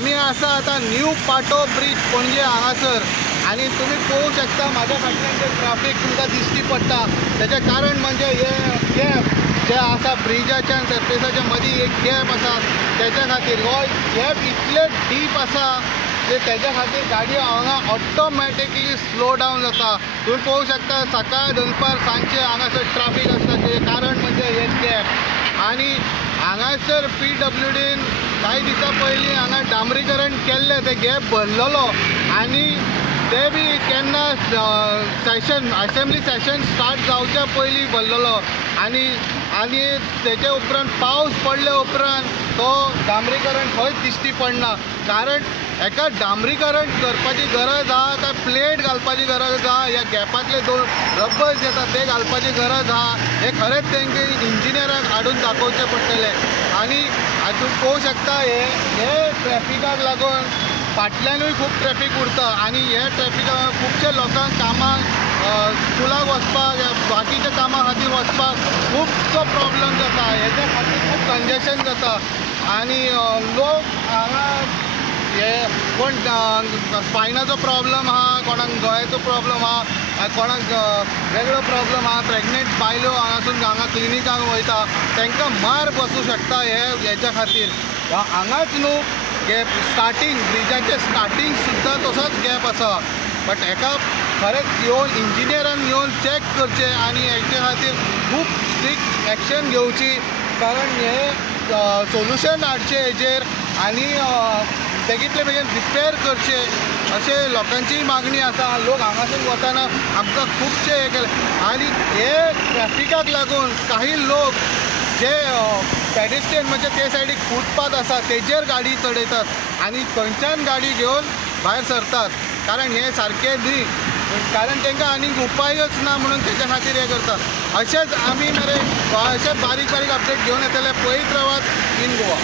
आमी आसा आता न्यू पाटो ब्रिज पणजे हांगासर आणि तुम्ही पळोवंक शकता माझ्या फाटल्यान जे ट्रॅफिक तुमकां दिश्टी पडटा तेजें कारण म्हणजे हे गॅप जे आसा ब्रिजाच्या आनी सरफेसाच्या मदीं एक गॅप आसा तेच्या खातीर हो गॅप इतले डीप आसा जे तेच्या खातीर गाडयो हांगा ऑटोमॅटिकली स्लो डावन जाता। तुम्ही पळोवंक शकता सकाळ दनपार सांजचे हांगासर ट्रॅफिक आसता तेजें कारण म्हणजे हे गॅप। आणि हांगासर PWDन काही दिसा पयलीं हांगा डांबरीकरण केल्लें ते गॅप भरलेलो आणि ते बी केन्ना सेशन असेंब्ली सेशन स्टार्ट जावच्या पयलीं भरलेलो आणि तेचे उपरांत पावस पडले उपरांत तो डांबरीकरण खंयच दिश्टी पडना। कारण एका डांबरीकरण करपाची गरज आहा काय प्लेट घालपाची गरज आहा या गॅपांतले दोन रबर्स येतात ते घालपाची गरज आहा हे खरेंच तेंगे इंजिनियरांक हाडून दाखोवचें पडटलें। आणि तुम्ही पळोवंक शकता हे ट्रॅफिकाक लागून फाटल्यानूय खूब ट्रॅफिक उरता आणि हे ट्रॅफिकाक खुबशे लोकांक कामाक स्कुलाक वचपाक बाकीच्या कामां खातीर वचपाक खूबसो प्रॉब्लेम जाता। हेच्या खातीर खूब कंजेशन जाता आणि लोक हांगा हे कोण स्पायनाचो प्रॉब्लम आहा कोणाक गळ्याचो प्रॉब्लम आहा कोणाक वेगळो प्रॉब्लम आहा प्रेग्नेंट बायलो हांगा क्लिनिकाक वयता तांकां मार बसूं शकता हेच्या खातीर। हांगाच न्हू गॅप स्टार्टींग ब्रिजाचे स्टार्टींग सुद्दां तसोच गॅप आसा बट हेका खरेंच येवन इंजिनियरान येवन चॅक करचें आणि हेचे खातीर खूब स्ट्रिक्ट एक्शन घेवची कारण हे सोल्युशन हाडचें हेजेर आणि बेगीतले बेगीन रिपेर करचे अशें लोकांची मागणी आसा। लोक हांगासून वताना आमकां खुबशे हे केले आणि हे ट्रॅफिकाक लागून काही लोक जे पॅडेस्ट्रियन म्हणजे ते सायडीक फुटपाथ आसा तेजेर गाडी चडयतात आणि खंयच्यान गाडी घेवन भायर सरतात कारण हे सारकें न्ही कारण तांकां आनीक उपायच ना म्हणून तेच्या खातीर हे करतात। अशेंच आमी मरे अशें बारीक बारीक अपडेट घेवन येतले पळयत रावात इन गोवा।